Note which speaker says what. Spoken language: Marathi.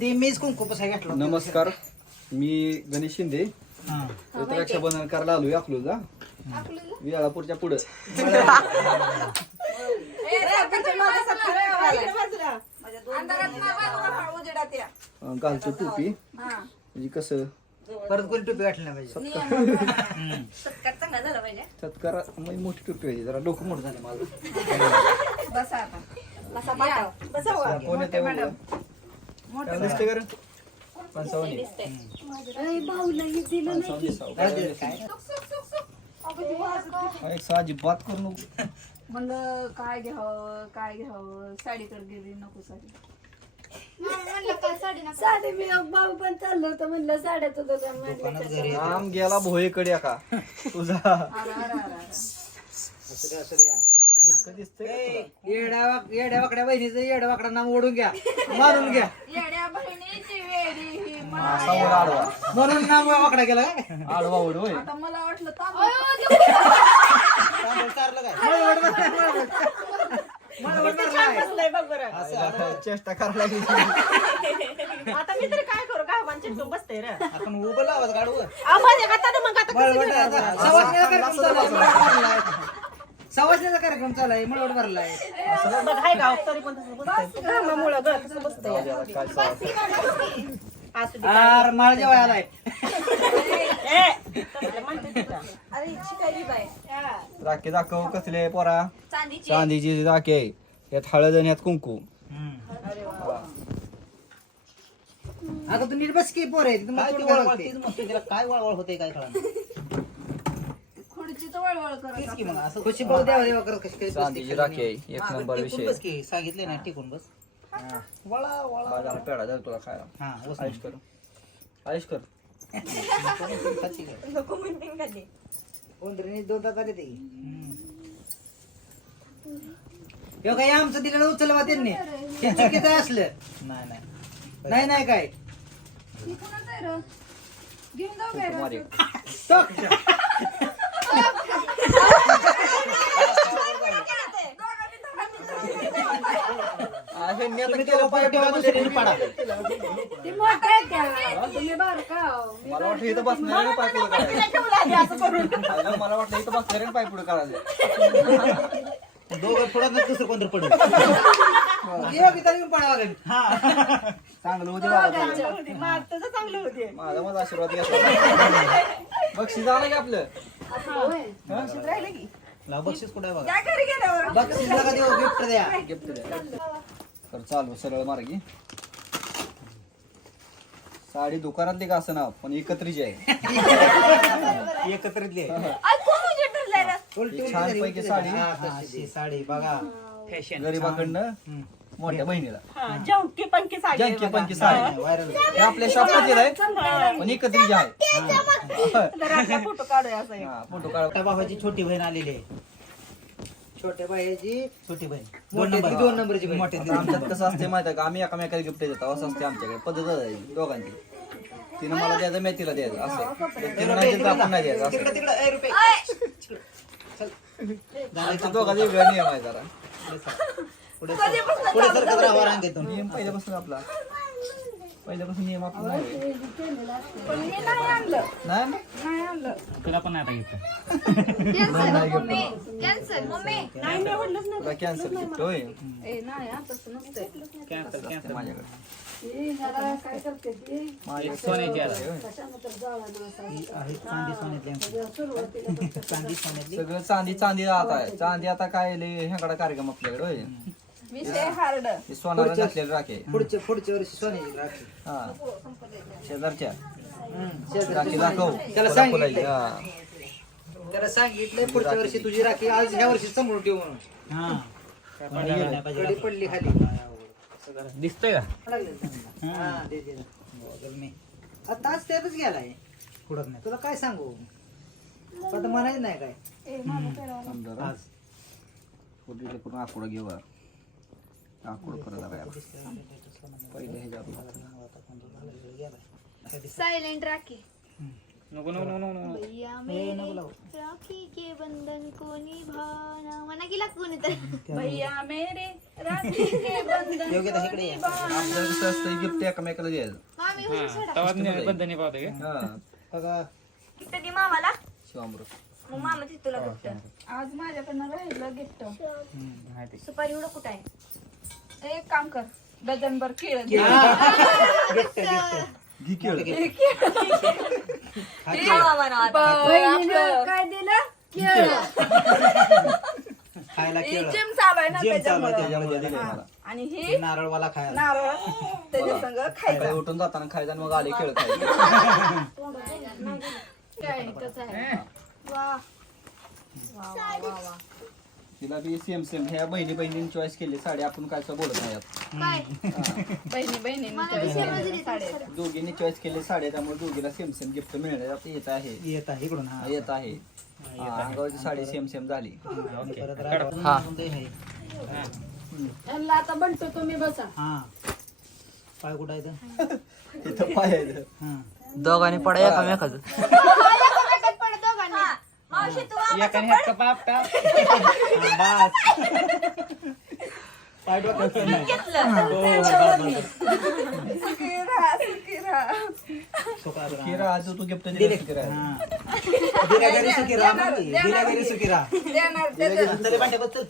Speaker 1: ते मीच कुंकू घेतला
Speaker 2: नमस्कार. मी गणेश शिंदे.
Speaker 1: हा.
Speaker 2: इथं रक्षाबंधन करायला आलोय अकलूजला. वेळापूरच्या पुढं. अं, घालतो टोपी. म्हणजे कसं?
Speaker 1: परत कोणी टोपी गाठली नाही पाहिजे.
Speaker 2: सत्कार म्हणजे मोठी टोपी आहे जरा डोकं मोठं झालं माझं. कोण येते दिसते का रे? पंचावन्न पंचावन्न दिसावं.
Speaker 1: काय दिलं काय?
Speaker 2: काय साजी बात करू नको.
Speaker 3: म्हणलं काय घ्यावं काय घ्यावं? साडीकडे गेली नको साडी.
Speaker 4: साडे मी भाऊ पण चाललो होतं म्हणलं साड्याचं दुकान.
Speaker 2: राम गेला भोयेकडे का तुझा.
Speaker 1: असू
Speaker 2: दिसतंय?
Speaker 1: येड्या येड्या वाकड्या बहिणीचं येड्या वाकडा नाव ओढून घ्या. मारून घ्या.
Speaker 3: येड्या बहिणीची वेडी ही मला
Speaker 2: असा वर आडवा.
Speaker 1: म्हणून नाव वाकडा गेला काय
Speaker 2: आडवा होय.
Speaker 3: आता मला वाटलं
Speaker 1: चारलं काय? बसलाय, बसलाय. असं.
Speaker 2: चेष्टा करायला गेली.
Speaker 5: आता मी तरी काय करू? काय तू बसते रे.
Speaker 1: आपण उभं लावत गाडवं
Speaker 5: माझ्या हाताने मग आता.
Speaker 1: सवासणीचा कार्यक्रम चालू आहे मळवट भरलाय.
Speaker 5: बघ हाय का तरी पण तसं बसतंय. घामामुळं ग तसं बसतंय.
Speaker 2: जाऊ दे आता काय चालतं.
Speaker 5: असू दे
Speaker 1: आर माळ जेवाय आलाय.
Speaker 5: ए, तसलं म्हणते तुला.
Speaker 4: अरे शिकायली बाय
Speaker 2: राखी दाखव कसले पोरा? चांदीची. राखी आहे यात हळद आणि यात कुंकू.
Speaker 1: आता तू नीट बस की पोर आहे
Speaker 6: काय वळवळ होते काय कळणार
Speaker 3: खुर्चीचं वळवळ करत
Speaker 6: तेच की मग असं.
Speaker 1: खुशी पाहू देवा देवा करत कशी काय बसते
Speaker 2: चांदीची राखी आहे एक
Speaker 6: हा,
Speaker 2: नंबर
Speaker 6: टिकून
Speaker 2: विषय
Speaker 6: बस की सांगितले ना टिकून बस. वळा वळा.
Speaker 2: बाजारात पेढा जाऊ तुला खायला.
Speaker 6: हा बस
Speaker 2: आयुष कर. आयुष कर.
Speaker 6: खाती काय?
Speaker 4: नको म्हणते खाली.
Speaker 1: कोणतरी दोन तास आले ते काय आमचं दिलेलं उचलवा त्यांनी. हे चुकीचं आहे असलं.
Speaker 6: नाही नाही.
Speaker 1: नाही नाही काय.
Speaker 3: ही कुणाचं आहे रं? घेऊन जाऊ काय
Speaker 1: तो.
Speaker 2: मला वाटलं इथं बसणार पाय पुढे करायचं मला वाटलं इथं बसणार पाय पुढे करायचं
Speaker 6: दोघं पुढं नाही दुसरं कोणतरी पडलं
Speaker 1: ये बघ, इथं येऊन पाडा बघा.
Speaker 2: चांगलं होते बाबा माझा माझा आशीर्वाद घेतला. बक्षीस आलं की आपलं?
Speaker 6: बक्षीस कुठे आहे बघा?
Speaker 3: काय घरी गेल्यावर
Speaker 1: बक्षीस नका देऊ गिफ्ट द्या.
Speaker 2: गिफ्ट द्या. तर चालू सरळ मार्गी. साडी दुकानातली का असं ना पण एकत्रीची आहे. छान पैकी
Speaker 1: उलटी
Speaker 2: साडी.
Speaker 6: साडी बघा.
Speaker 2: गरीबाकडनं. मोठ्या बहिणीला.
Speaker 5: हा, जंकी पंकी साडी आहे
Speaker 2: जंकी
Speaker 5: बघा.
Speaker 2: पंकी साडी
Speaker 6: व्हायरल
Speaker 2: आपल्या शॉपमध्ये आहे पण एकत्रीची आहे.
Speaker 5: जरा आपला फोटो काढूया असं एक.
Speaker 2: हा फोटो काढ.
Speaker 6: भावाची छोटी बहीण आलेली आहे.
Speaker 1: छोट्या
Speaker 6: छोटी बहीण. दोन
Speaker 1: मोठ्यातली
Speaker 6: नंबर
Speaker 1: दोन नंबरची बहीण.
Speaker 6: मोठ्यातली
Speaker 2: आता
Speaker 6: दोन
Speaker 2: आमच्यात
Speaker 6: नंबर.
Speaker 2: कसं असते माहिती आहे का? आम्ही एकामेकाला गिफ्ट देतो असं असते आमच्याकडे. पद्धत आहे दोघांची. तिनं मला द्यायचं मी तिला द्यायचं असं आहे. तिनं नाही दिलं तर आपण नाही द्यायचं असं
Speaker 6: तिकडे.
Speaker 2: आहे.
Speaker 6: तिकडे ए, रुपये
Speaker 2: आमच्या दोघांचा वेगळा नियम आहे जरा.
Speaker 6: पुढे सर- पुढे सरकत राहावं रांगेतून
Speaker 2: नियम पहिल्यापासून आपला. पहिल्यापासून नियम आपला नाही
Speaker 3: पण मी नाही आणलं.
Speaker 2: नाही ना?
Speaker 3: नाही आणलं.
Speaker 6: तुला पण आता घेतो.
Speaker 5: नाही मी आवडलंच नाही
Speaker 2: तुला कॅन्सर गिफ्ट होय?
Speaker 3: ए नाही हा, तसं नसतंय
Speaker 6: कॅन्सल कॅन्सल
Speaker 2: माझ्याकडे.
Speaker 4: ही जरा काय करते ती?
Speaker 2: माझ्याकडे
Speaker 6: सोन्याची आहे.
Speaker 2: होय.
Speaker 4: जाळं
Speaker 6: ही आहे चांदी सोन्यातली आमची.
Speaker 4: सुरुवातीला
Speaker 6: चांदी सोन्यातली.
Speaker 2: सगळं चांदी चांदी आता आहे. चांदी आता काय लय ह्याकडे कार्यक्रम आपल्याकडे होय.
Speaker 3: विषय हार्ड
Speaker 2: हे सोनाला घातलेलं राखे
Speaker 1: पुढच्या पुढच्या वर्षी सोन्याची राखी
Speaker 2: हा. शेजारच्या.
Speaker 1: हम्म,
Speaker 2: राखी
Speaker 1: शेजारची.
Speaker 2: दाखव.
Speaker 1: त्याला. सांगितलंय.
Speaker 2: हा.
Speaker 1: त्याला सांगितलंय पुढच्या वर्षी तुझी राखी आज ह्या वर्षी समोर ठेव म्हणून.
Speaker 6: हा. काय पडलं.
Speaker 1: कडी खाली.
Speaker 6: दिसतोय का?
Speaker 1: लागले हा दे दे.
Speaker 6: बघ मी
Speaker 1: आता आज त्यातच गेलाय.
Speaker 6: पुढत नाही.
Speaker 1: तुला काय सांगू? आता म्हणायचं नाही काय.
Speaker 2: करून आकुडं घेऊ. आकुडं याला. पहिले ह्याच्यात
Speaker 7: सायलेंट राखी.
Speaker 5: नको नको नको नको
Speaker 7: भैया
Speaker 6: हे
Speaker 7: मेरे. राखी के बंधन को निभाना. म्हणा गेला कोणी तर?
Speaker 3: भैया मेरे राखी के बंधन
Speaker 6: योग्य तर इकडे.
Speaker 2: आपलं कसं असतं गिफ्ट एकमेकाला द्यायचं.
Speaker 7: मामी हुशार सोडा.
Speaker 5: तवाच नाही बंद नाही पाहतो का?
Speaker 2: हा.
Speaker 6: बघा.
Speaker 8: गिफ्ट दे मामाला.
Speaker 2: शिवामृत.
Speaker 8: मग मामा ती तुला गिफ्ट.
Speaker 3: आज माझ्याकडनं राहिलं गिफ्ट.
Speaker 8: सुपारी एवढं कुठं आहे?
Speaker 3: एक काम कर. डझनभर केळ घे.
Speaker 2: केळ
Speaker 4: काय दिलं? केळ
Speaker 6: खायला
Speaker 3: ही
Speaker 6: केळ
Speaker 3: जिम चालू आहे ना
Speaker 6: जिम चालू आहे
Speaker 3: त्याच्यामुळं.
Speaker 2: त्याच्यामध्ये दिलंय मला.
Speaker 3: आणि ही
Speaker 6: हे नारळवाला खायला.
Speaker 3: नारळ त्याच्या संग खायचा.
Speaker 2: उठून जाताना खायचं आणि मग आले केळ खायचं
Speaker 4: काय इथंच आहे.
Speaker 7: वा.
Speaker 2: तिला बी सेम सेम ह्या बहिणी बहिणींनी चॉईस केली साडी आपण काय असं बोलत नाही यात.
Speaker 7: काय
Speaker 3: बहिणी बहिणी
Speaker 7: मला बी सेमच दिली साड्या.
Speaker 2: दोघींनी चॉईस केली साडी त्यामुळे दोघीला सेम सेम गिफ्ट मिळण्यात येत आहे.
Speaker 6: येत आहे इकडून हा.
Speaker 2: येत आहे. हा, अंगावरची साडी सेम सेम झाली.
Speaker 6: परत आहे.
Speaker 4: आता बनतो तुम्ही बसा.
Speaker 6: हा. पाय कुठं आहे इथं?
Speaker 2: पाय आहे.
Speaker 6: हा.
Speaker 1: दोघांनी पडा एकामेकाचं
Speaker 7: एकमेकात पडत दोघांनी
Speaker 8: हा. मावशी तू
Speaker 5: एकाने हात कपा आपटा
Speaker 6: बस पाय डोक्यात नाही. हो, बस, बस.
Speaker 3: राहा राहा
Speaker 6: सोपा आहे.
Speaker 2: किरा आज तू गिफ्ट
Speaker 6: दिले.
Speaker 2: दिले किरा
Speaker 6: हा. दिल्या घरी सुखी राहा म्हणते. दिल्या घरी सुखी राहा
Speaker 3: देणार त्याचं
Speaker 6: चल, भांडे बस, चल.